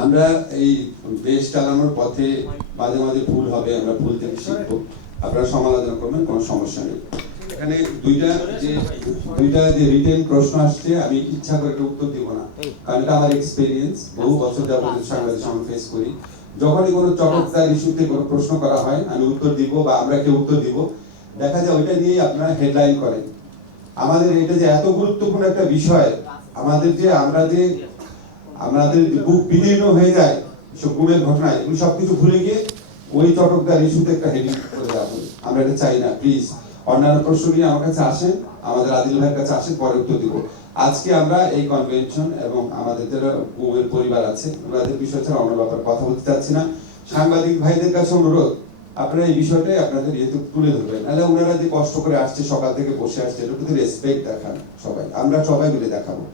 আমরা এই দেশ চালানোর পথে মাঝে মাঝে ভুল হবে, আমরা ভুল থেকে শিখবো। আপনারা সমালোচনা করবেন, কোনো সমস্যা নেই। এখানে দুইটা যে রিটেন প্রশ্ন আসছে, আমি ইচ্ছা করে উত্তর দিব না, কারণ এটা আমার এক্সপেরিয়েন্স, বহু বছর যাবত সাংবাদিক সঙ্গে ফেস করি। যখনই কোনো চমৎকার ইস্যুতে কোনো প্রশ্ন করা হয়, আমি উত্তর দিব বা আমরা কেউ উত্তর দিব, দেখা যায় ওইটা নিয়েই আপনারা হেডলাইন করেন। আমাদের এটা যে এত গুরুত্বপূর্ণ একটা বিষয়, আমাদের বুক বিদীর্ণ হয়ে যায় সব গুমের ঘটনায়, এগুলো সবকিছু ভুলে গিয়ে ওই চটকদার ইস্যুতে একটা হেডিং করে দেওয়া হবে। আমরা এটা চাই না। প্লিজ অন্যান্য প্রশ্ন নিয়ে আমার কাছে আসেন, আমাদের আদিল ভাইয়ের কাছে আসেন, পরে উত্তর দিব। আজকে আমরা এই কনভেনশন এবং আমাদের যারা গুমের পরিবার আছে ওনাদের বিষয় ছাড়া অন্য ব্যাপারে কথা বলতে চাচ্ছি না। সাংবাদিক ভাইদের কাছে অনুরোধ, আপনারা এই বিষয়টাই আপনাদের ইয়েতে তুলে ধরবেন। নাহলে ওনারা যে কষ্ট করে আসছে, সকাল থেকে বসে আসছে, এটার প্রতি রেসপেক্ট দেখান সবাই, আমরা সবাই মিলে দেখাবো।